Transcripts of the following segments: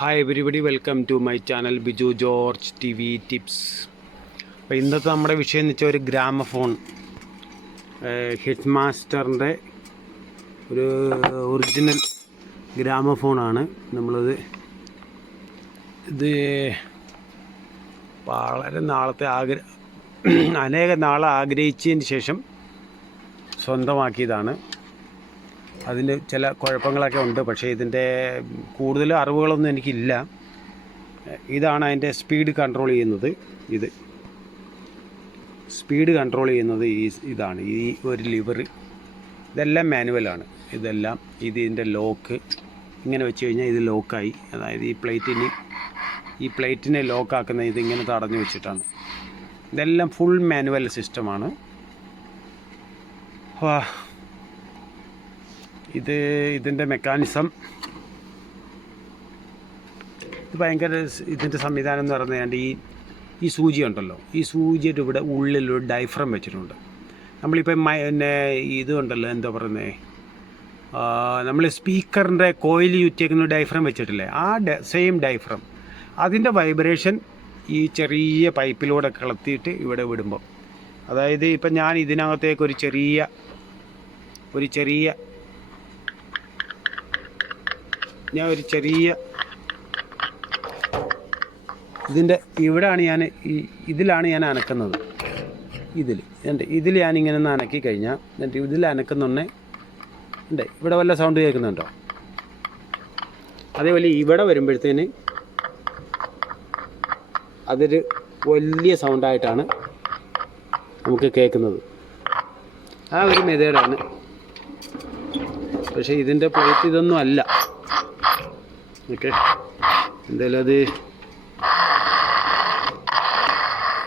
Hi everybody, welcome to my channel Biju George TV tips. അപ്പോൾ ഇന്നത്തെ നമ്മുടെ വിഷയം എന്ന് വെച്ചാൽ ഒരു ഗ്രാമഫോൺ, ഹിറ്റ് മാസ്റ്ററിൻ്റെ ഒരു ഒറിജിനൽ ഗ്രാമഫോണാണ് നമ്മളത്. ഇത് വളരെ നാളത്തെ അനേക നാൾ ആഗ്രഹിച്ചതിന് ശേഷം സ്വന്തമാക്കിയതാണ്. അതിന് ചില കുഴപ്പങ്ങളൊക്കെ ഉണ്ട്, പക്ഷേ ഇതിൻ്റെ കൂടുതൽ അറിവുകളൊന്നും എനിക്കില്ല. ഇതാണ് അതിൻ്റെ സ്പീഡ് കൺട്രോൾ ചെയ്യുന്നത്. ഇത് സ്പീഡ് കൺട്രോൾ ചെയ്യുന്നത് ഇതാണ്, ഈ ഒരു ലിവർ. ഇതെല്ലാം മാനുവലാണ്. ഇതെല്ലാം ഇതിൻ്റെ ലോക്ക് ഇങ്ങനെ വെച്ച് കഴിഞ്ഞാൽ ഇത് ലോക്കായി. അതായത് ഈ പ്ലേറ്റിനെ ലോക്കാക്കുന്ന ഇതിങ്ങനെ തടഞ്ഞു വെച്ചിട്ടാണ്. ഇതെല്ലാം ഫുൾ മാനുവൽ സിസ്റ്റമാണ്. ഇതിൻ്റെ മെക്കാനിസം, ഇത് ഭയങ്കര ഇതിൻ്റെ സംവിധാനം എന്ന് പറഞ്ഞാൽ ഈ സൂചി ഉണ്ടല്ലോ, ഈ സൂചിയുടെ ഇവിടെ ഉള്ളിലൊരു ഡയഫ്രം വെച്ചിട്ടുണ്ട്. നമ്മളിപ്പം ഇത് ഉണ്ടല്ലോ, എന്താ പറയുന്നത്, നമ്മൾ സ്പീക്കറിൻ്റെ കോയിൽ ചുറ്റിയേക്കുന്ന ഡയഫ്രം വെച്ചിട്ടില്ലേ, ആ സെയിം ഡയഫ്രം, അതിൻ്റെ വൈബ്രേഷൻ ഈ ചെറിയ പൈപ്പിലൂടെ കളത്തിയിട്ട് ഇവിടെ വിടുമ്പോൾ, അതായത് ഇപ്പം ഞാൻ ഇതിനകത്തേക്ക് ഒരു ചെറിയ ഇതിൻ്റെ ഇതിലാണ് ഞാൻ അനക്കുന്നത്. ഇതിൽ ഞാനിങ്ങനെ ഒന്ന് അനക്കി കഴിഞ്ഞാൽ, എന്നിട്ട് ഇതിൽ അനക്കുന്നുണ്ട്, ഇവിടെ വല്ല സൗണ്ട് കേൾക്കുന്നുണ്ടോ? അതേപോലെ ഇവിടെ വരുമ്പോഴത്തേന് അതൊരു വലിയ സൗണ്ടായിട്ടാണ് നമുക്ക് കേൾക്കുന്നത്. ആ ഒരു മെത്തേഡാണ്. പക്ഷേ ഇതിൻ്റെ പ്ലേറ്റ് ഇതൊന്നും അല്ല. ഓക്കെ, എന്തായാലും അത്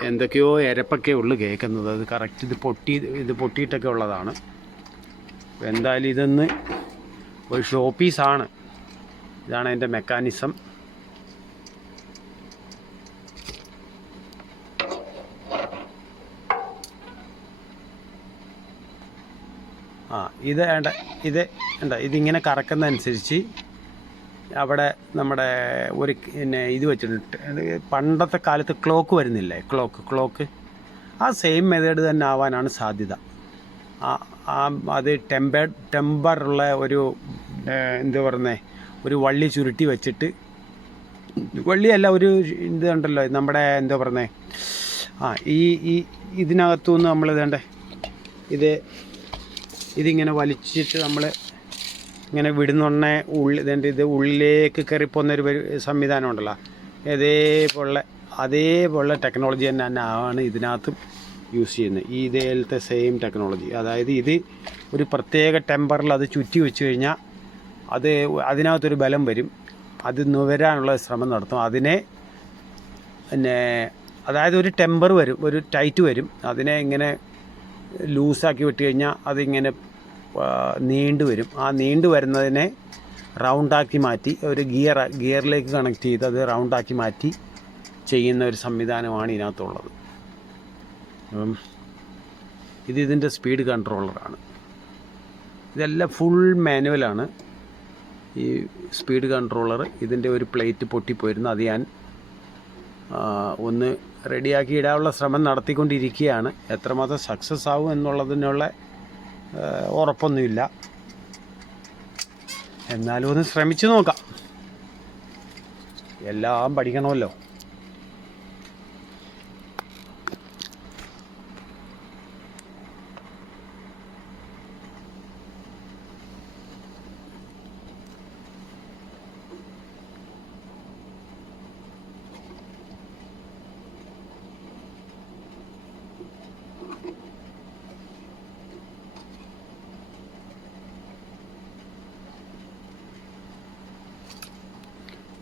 എന്തൊക്കെയോ എരപ്പൊക്കെ ഉള്ളു കേൾക്കുന്നത്. അത് കറക്റ്റ് ഇത് പൊട്ടിയിട്ടൊക്കെ ഉള്ളതാണ്. എന്തായാലും ഇതൊന്ന് ഒരു ഷോ പീസാണ്. ഇതാണ് അതിൻ്റെ മെക്കാനിസം. ഇതിങ്ങനെ കറക്കുന്നതനുസരിച്ച് അവിടെ നമ്മുടെ ഒരു ഇത് വെച്ചിട്ടുണ്ട്. പണ്ടത്തെ കാലത്ത് ക്ലോക്ക് വരുന്നില്ലേ, ക്ലോക്ക് ആ സെയിം മെത്തേഡ് തന്നെ ആവാനാണ് സാധ്യത. അത് ടെമ്പറുള്ള ഒരു എന്താ പറയുന്നത്, ഒരു വള്ളി ചുരുട്ടി വെച്ചിട്ട്, വള്ളിയല്ല, ഒരു ഇതുണ്ടല്ലോ നമ്മുടെ എന്താ പറയുന്നത്, ഇതിനകത്തുനിന്ന് നമ്മൾ ഇതിങ്ങനെ വലിച്ചിട്ട് നമ്മൾ ഇങ്ങനെ വിടുന്നുണ്ണെ ഇത് ഉള്ളിലേക്ക് കയറിപ്പോകുന്നൊരു സംവിധാനം ഉണ്ടല്ലോ. അതേപോലെ ടെക്നോളജി തന്നെ ആണ് ഇതിനകത്തും യൂസ് ചെയ്യുന്നത്. ഇതേലത്തെ സെയിം ടെക്നോളജി. അതായത് ഇത് ഒരു പ്രത്യേക ടെമ്പറിൽ അത് ചുറ്റി വെച്ച് കഴിഞ്ഞാൽ അതിനകത്തൊരു ബലം വരും. അത് നുകരാനുള്ള ശ്രമം നടത്തും. അതായത് ഒരു ടെമ്പർ വരും, ഒരു ടൈറ്റ് വരും. അതിനെ ഇങ്ങനെ ലൂസാക്കി വിട്ട് കഴിഞ്ഞാൽ അതിങ്ങനെ നീണ്ടു വരും. ആ നീണ്ടു വരുന്നതിനെ റൗണ്ടാക്കി മാറ്റി ഒരു ഗിയറിലേക്ക് കണക്ട് ചെയ്ത് അത് റൗണ്ടാക്കി മാറ്റി ചെയ്യുന്ന ഒരു സംവിധാനമാണ് ഇതിനകത്തുള്ളത്. ഇതിൻ്റെ സ്പീഡ് കൺട്രോളറാണ്. ഇതെല്ലാം ഫുൾ മാനുവലാണ്. ഈ സ്പീഡ് കൺട്രോളർ, ഇതിൻ്റെ ഒരു പ്ലേറ്റ് പൊട്ടിപ്പോയിരുന്നു. അത് ഞാൻ ഒന്ന് റെഡിയാക്കി ഇടാനുള്ള ശ്രമം നടത്തിക്കൊണ്ടിരിക്കുകയാണ്. എത്രമാത്രം സക്സസ് ആവും എന്നുള്ളതിനുള്ള ഉറപ്പൊന്നുമില്ല. എന്നാലും ഒന്ന് ശ്രമിച്ചു നോക്കാം. എല്ലാം പഠിക്കണമല്ലോ.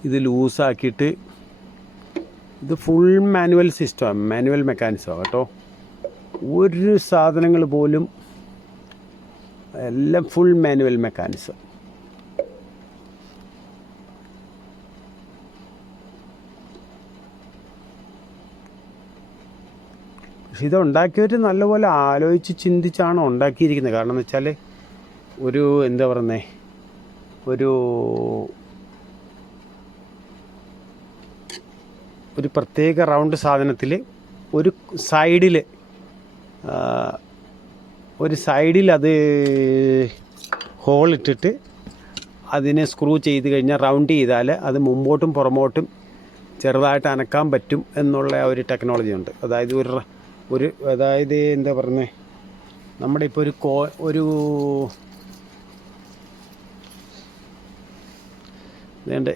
ഇത് ലൂസാക്കിയിട്ട്, ഇത് ഫുൾ മാനുവൽ സിസ്റ്റമാണ്, മാനുവൽ മെക്കാനിസമാണ് കേട്ടോ. ഒരു സാധനങ്ങൾ പോലും എല്ലാം ഫുൾ മാനുവൽ മെക്കാനിസം. പക്ഷെ ഇതുണ്ടാക്കിയവർ നല്ലപോലെ ആലോചിച്ച് ചിന്തിച്ചാണ് ഉണ്ടാക്കിയിരിക്കുന്നത്. കാരണം എന്ന് വെച്ചാൽ ഒരു എന്താ പറയുന്നത്, ഒരു ഒരു പ്രത്യേക റൗണ്ട് സാധനത്തിൽ ഒരു സൈഡിൽ അത് ഹോളിട്ടിട്ട് അതിനെ സ്ക്രൂ ചെയ്ത് കഴിഞ്ഞാൽ റൗണ്ട് ചെയ്താൽ അത് മുമ്പോട്ടും പുറമോട്ടും ചെറുതായിട്ട് അനക്കാൻ പറ്റും എന്നുള്ള ഒരു ടെക്നോളജി ഉണ്ട്. അതായത് എന്താ പറയുന്നത്, നമ്മുടെ ഇപ്പോൾ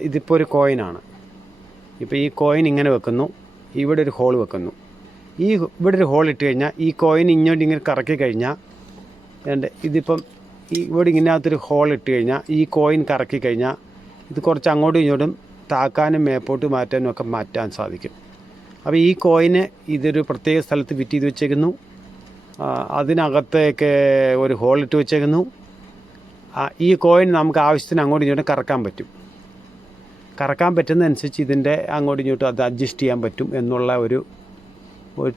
ഇതിപ്പോൾ ഒരു കോയിനാണ്. ഇപ്പോൾ ഈ കോയിൻ ഇങ്ങനെ വെക്കുന്നു, ഇവിടെ ഒരു ഹോൾ വെക്കുന്നു. ഇവിടെ ഒരു ഹോൾ ഇട്ട് കഴിഞ്ഞാൽ ഈ കോയിൻ ഇങ്ങനെ കറക്കി കഴിഞ്ഞാൽ ഇതിപ്പം ഇവിടെ ഇങ്ങനകത്തൊരു ഹോൾ ഇട്ട് കഴിഞ്ഞാൽ ഈ കോയിൻ കറക്കി കഴിഞ്ഞാൽ ഇത് കുറച്ച് അങ്ങോട്ടും ഇങ്ങോട്ടും താക്കാനും മേപ്പോട്ട് മാറ്റാനും ഒക്കെ മാറ്റാൻ സാധിക്കും. അപ്പോൾ ഈ കോയിന് ഇതൊരു പ്രത്യേക സ്ഥലത്ത് ഫിറ്റ് ചെയ്ത് വെച്ചേക്കുന്നു. അതിനകത്തേക്ക് ഒരു ഹോൾ ഇട്ട് വെച്ചേക്കുന്നു. ഈ കോയിൻ നമുക്ക് ആവശ്യത്തിന് അങ്ങോട്ടും ഇങ്ങോട്ടും കറക്കാൻ പറ്റുന്നതനുസരിച്ച് ഇതിൻ്റെ അങ്ങോട്ടും ഇങ്ങോട്ടും അത് അഡ്ജസ്റ്റ് ചെയ്യാൻ പറ്റും എന്നുള്ള ഒരു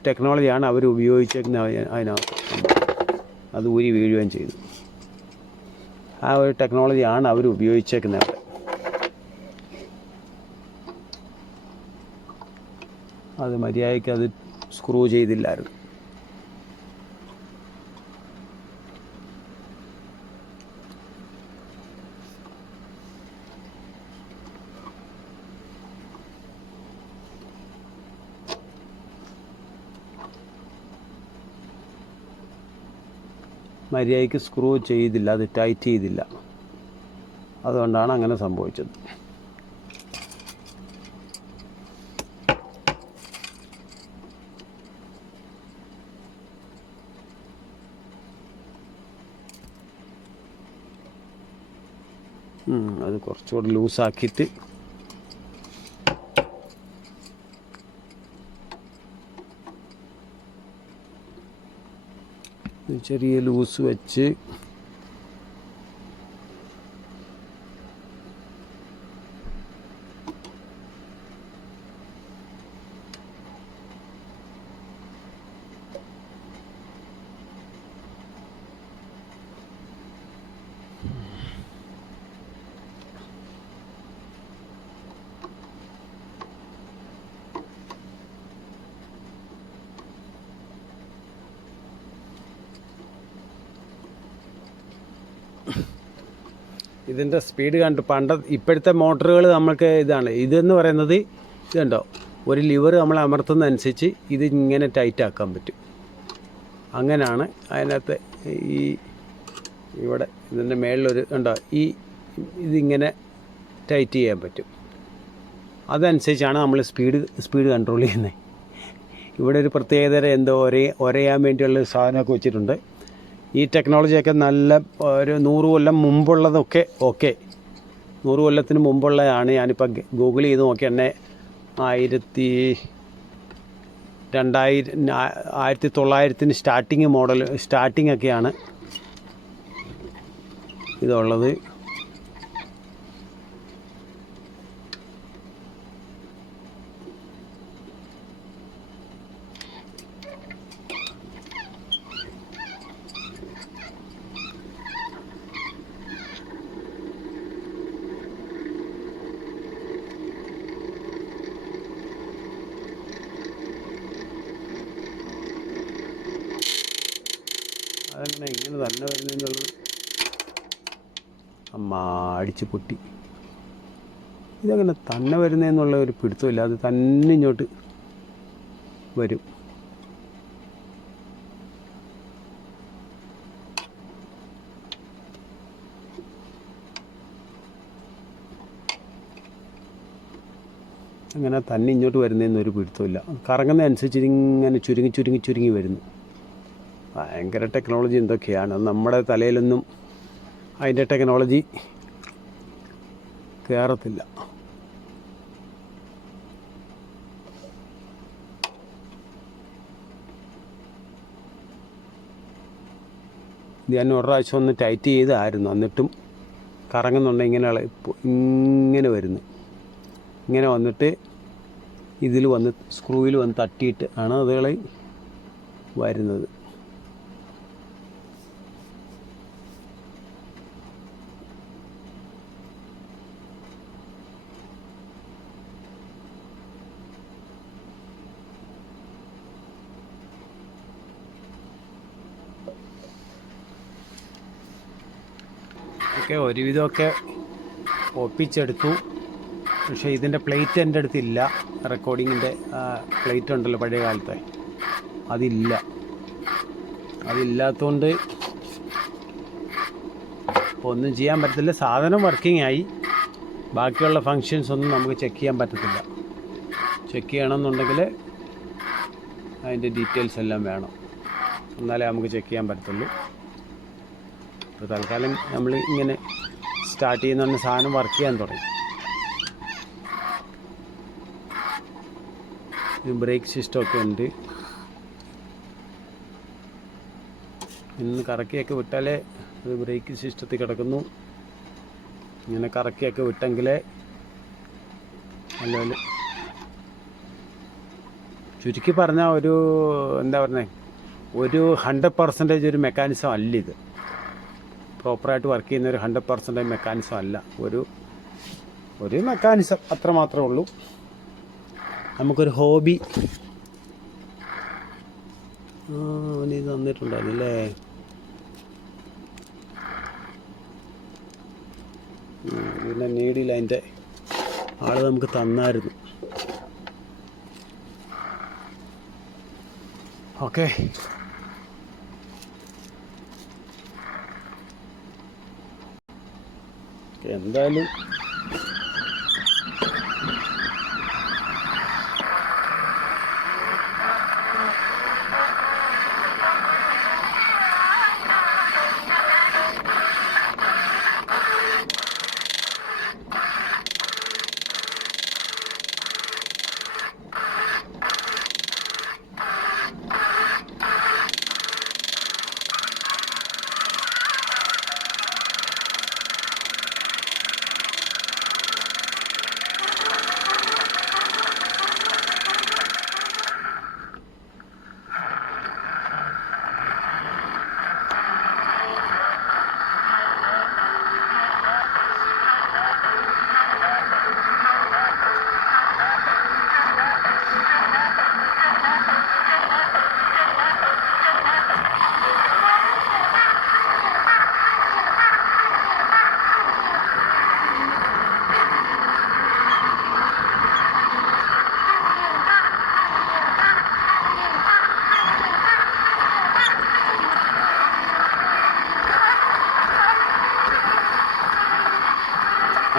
ടെക്നോളജിയാണ് അവർ ഉപയോഗിച്ചേക്കുന്നത്. അതിനകത്ത് അത് ഊരി വീഴുകയും ചെയ്തു. ആ ഒരു ടെക്നോളജിയാണ് അവർ ഉപയോഗിച്ചേക്കുന്നത്. അത് മര്യാദയ്ക്ക് അത് സ്ക്രൂ ചെയ്തില്ലായിരുന്നു. മര്യാദയ്ക്ക് സ്ക്രൂ ചെയ്തില്ല, അത് ടൈറ്റ് ചെയ്തില്ല. അതുകൊണ്ടാണ് അങ്ങനെ സംഭവിച്ചത്. അത് കുറച്ചുകൂടി ലൂസാക്കിയിട്ട് ചെറിയ ലൂസ് വെച്ച് ഇതിൻ്റെ സ്പീഡ് കണ്ട് ഇപ്പോഴത്തെ മോട്ടറുകൾ നമ്മൾക്ക് ഇതെന്ന് പറയുന്നത് ഇതുണ്ടോ, ഒരു ലിവർ നമ്മൾ അമർത്തുന്നതനുസരിച്ച് ഇത് ഇങ്ങനെ ടൈറ്റ് ആക്കാൻ പറ്റും. അങ്ങനെയാണ് അതിനകത്ത് ഇവിടെ ഇതിൻ്റെ മേളിലൊരു ഉണ്ടോ, ഇതിങ്ങനെ ടൈറ്റ് ചെയ്യാൻ പറ്റും. അതനുസരിച്ചാണ് നമ്മൾ സ്പീഡ് കൺട്രോൾ ചെയ്യുന്നത്. ഇവിടെ ഒരു പ്രത്യേകതര എന്തോ ഒരയാൻ വേണ്ടിയുള്ള സാധനമൊക്കെ വെച്ചിട്ടുണ്ട്. ഈ ടെക്നോളജിയൊക്കെ നല്ല ഒരു 100 കൊല്ലം മുമ്പുള്ളതൊക്കെ 100 കൊല്ലത്തിന് മുമ്പുള്ളതാണ്. ഞാനിപ്പോൾ ഗൂഗിൾ ചെയ്ത് നോക്കിയെന്നെ 1900 സ്റ്റാർട്ടിങ് ഒക്കെയാണ് ഇതുള്ളത്. അതെങ്ങനെ ഇങ്ങനെ തന്നെ വരുന്നതെന്നുള്ളത് അടിച്ച് പൊട്ടി. ഇതങ്ങനെ തന്നെ വരുന്നതെന്നുള്ള ഒരു പിടുത്തമില്ല, അത് തന്നെ ഇങ്ങോട്ട് വരും. അങ്ങനെ തന്നെ ഇങ്ങോട്ട് വരുന്നതെന്നൊരു പിടുത്തമില്ല. കറങ്ങുന്നതനുസരിച്ച് ഇതിങ്ങനെ ചുരുങ്ങി വരുന്നു. ഭയങ്കര ടെക്നോളജി എന്തൊക്കെയാണ്. നമ്മുടെ തലയിലൊന്നും അതിൻ്റെ ടെക്നോളജി കയറത്തില്ല. ഇത് ഞാൻ ഒരു പ്രാവശ്യം ഒന്ന് ടൈറ്റ് ചെയ്തായിരുന്നു, എന്നിട്ടും കറങ്ങുന്നുണ്ട്. ഇങ്ങനെ വരുന്നു. ഇങ്ങനെ വന്നിട്ട് ഇതിൽ വന്ന് സ്ക്രൂവിൽ വന്ന് തട്ടിയിട്ട് ആണ് അതുകൾ വരുന്നത്. ഓക്കെ, ഒരുവിധമൊക്കെ ഒപ്പിച്ചെടുത്തു. പക്ഷേ ഇതിൻ്റെ പ്ലേറ്റ് എൻ്റെ അടുത്തില്ല. റെക്കോർഡിങ്ങിൻ്റെ പ്ലേറ്റ് ഉണ്ടല്ലോ പഴയ കാലത്തെ, അതില്ലാത്തതുകൊണ്ട് ഒന്നും ചെയ്യാൻ പറ്റത്തില്ല. സാധനം വർക്കിംഗ് ആയി, ബാക്കിയുള്ള ഫങ്ഷൻസ് ഒന്നും നമുക്ക് ചെക്ക് ചെയ്യാൻ പറ്റത്തില്ല. ചെക്ക് ചെയ്യണമെന്നുണ്ടെങ്കിൽ അതിൻ്റെ ഡീറ്റെയിൽസ് എല്ലാം വേണം, എന്നാലേ നമുക്ക് ചെക്ക് ചെയ്യാൻ പറ്റത്തുള്ളൂ. ഇപ്പോൾ തൽക്കാലം നമ്മൾ ഇങ്ങനെ സ്റ്റാർട്ട് ചെയ്യുന്ന സാധനം വർക്ക് ചെയ്യാൻ തുടങ്ങി. ബ്രേക്ക് സിസ്റ്റമൊക്കെ ഉണ്ട്. ഇന്ന് കറക്കിയൊക്കെ വിട്ടാലേ അത് ബ്രേക്ക് സിസ്റ്റത്തിൽ കിടക്കുന്നു. ഇങ്ങനെ കറക്കിയൊക്കെ വിട്ടെങ്കിലേ നല്ല ചുരുക്കി പറഞ്ഞാൽ ഒരു 100% ഒരു മെക്കാനിസം അല്ല ഇത്. പ്രോപ്പറായിട്ട് വർക്ക് ചെയ്യുന്ന ഒരു 100% മെക്കാനിസം അല്ല, ഒരു മെക്കാനിസം അത്ര മാത്രമേ ഉള്ളൂ. നമുക്കൊരു ഹോബി ഇത് തന്നിട്ടുണ്ടായിരുന്നല്ലേ. പിന്നെ നീഡിൽ അതിൻ്റെ ആള് നമുക്ക് തന്നായിരുന്നു. ഓക്കെ, എന്തായാലും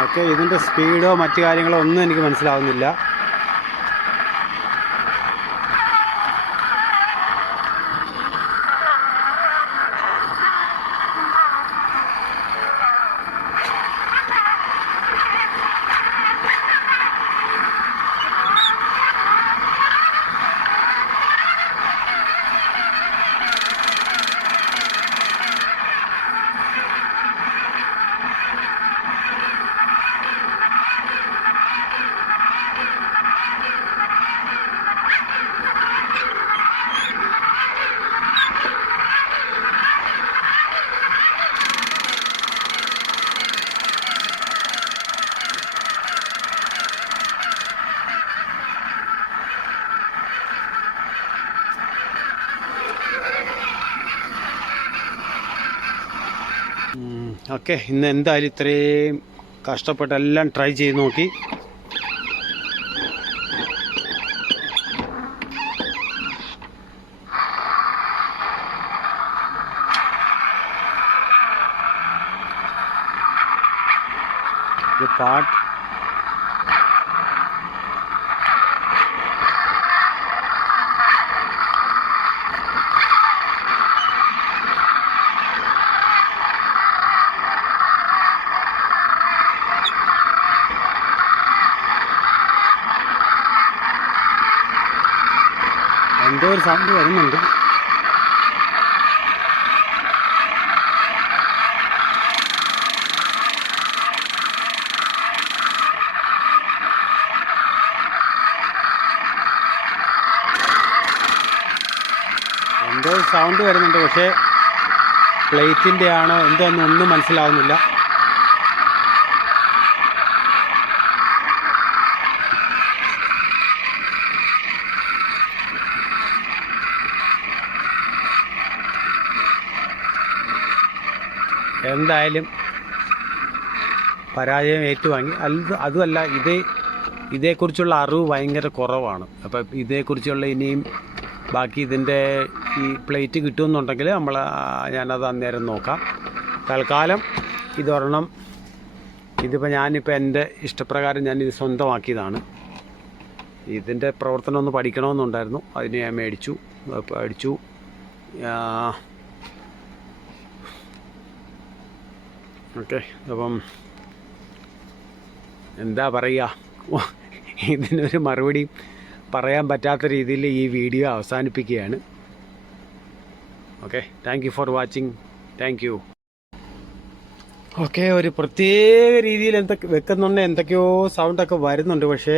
ഓക്കെ, ഇതിൻ്റെ സ്പീഡോ മറ്റു കാര്യങ്ങളോ ഒന്നും എനിക്ക് മനസ്സിലാവുന്നില്ല. ഓക്കെ, ഇന്ന് എന്തായാലും ഇത്രയും കഷ്ടപ്പെട്ടെല്ലാം ട്രൈ ചെയ്ത് നോക്കി. പാട്ട് എന്തോ ഒരു സൗണ്ട് വരുന്നുണ്ട്. എന്തോ സൗണ്ട് വരുന്നുണ്ട്, പക്ഷേ പ്ലേറ്റിൻ്റെ ആണോ എന്തോന്നൊന്നും മനസ്സിലാവുന്നില്ല. എന്തായാലും പരാജയം ഏറ്റുവാങ്ങി. അതുമല്ല ഇതേക്കുറിച്ചുള്ള അറിവ് ഭയങ്കര കുറവാണ്. അപ്പം ഇതേക്കുറിച്ചുള്ള ഇനിയും ബാക്കി ഇതിൻ്റെ ഈ പ്ലേറ്റ് കിട്ടുമെന്നുണ്ടെങ്കിൽ ഞാനത് അന്നേരം നോക്കാം. തൽക്കാലം ഇതൊരെണ്ണം, ഇതിപ്പോൾ ഞാനിപ്പോൾ എൻ്റെ ഇഷ്ടപ്രകാരം ഞാനിത് സ്വന്തമാക്കിയതാണ്. ഇതിൻ്റെ പ്രവർത്തനം ഒന്ന് പഠിക്കണമെന്നുണ്ടായിരുന്നു, അതിന് ഞാൻ പഠിച്ചു. ഓക്കെ, അപ്പം എന്താ പറയുക, ഇതിനൊരു മറുപടി പറയാൻ പറ്റാത്ത രീതിയിൽ ഈ വീഡിയോ അവസാനിപ്പിക്കുകയാണ്. Okay, thank you for watching. Thank you. Okay, ഒരു പ്രത്യേക രീതിയിൽ വെക്കുന്നുണ്ട്, എന്തൊക്കെയോ സൗണ്ടൊക്കെ വരുന്നുണ്ട്. പക്ഷേ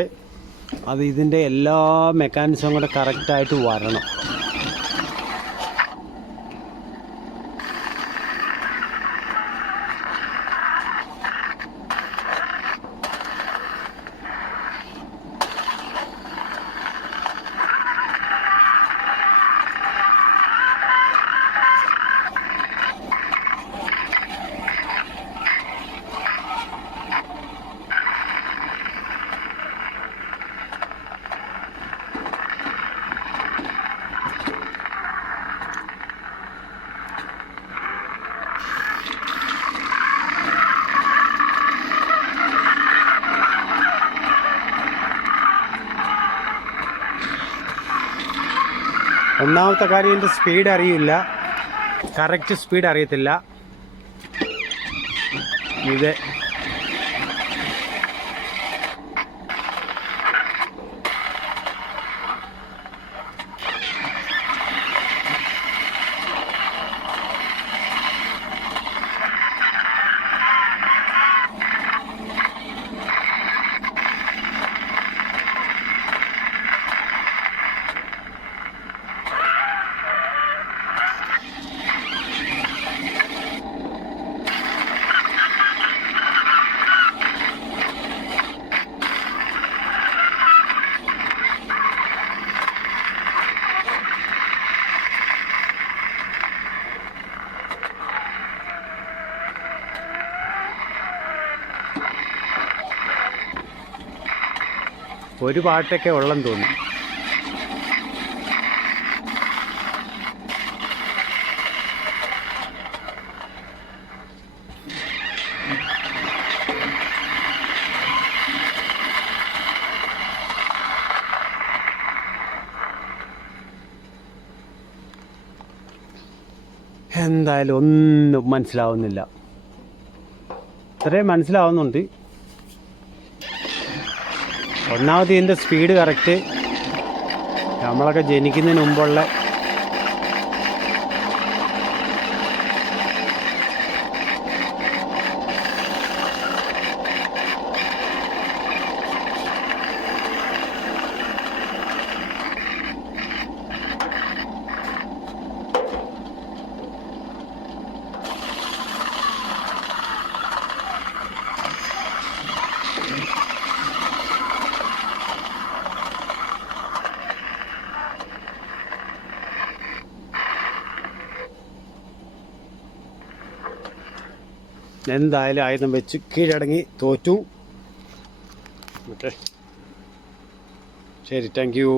അത് ഇതിൻ്റെ എല്ലാ മെക്കാനിസവും കൂടെ കറക്റ്റായിട്ട് വരണം. ഒന്നാമത്തെ കാര്യം, ഇതിൻ്റെ സ്പീഡ് അറിയില്ല, കറക്റ്റ് സ്പീഡ് അറിയത്തില്ല. ഇത് ഒരു പാട്ടൊക്കെ ഉള്ളെന്ന് തോന്നി. എന്തായാലും ഒന്നും മനസ്സിലാവുന്നില്ല. ഇത്രയും മനസ്സിലാവുന്നുണ്ട്. ഒന്നാമത് ഇതിൻ്റെ സ്പീഡ് കറക്റ്റ് നമ്മളൊക്കെ ജനിക്കുന്നതിന് മുമ്പുള്ള എന്തായാലും ആയുധം വെച്ച് കീഴടങ്ങി തോറ്റു. ഓക്കെ, ശരി, താങ്ക് യു.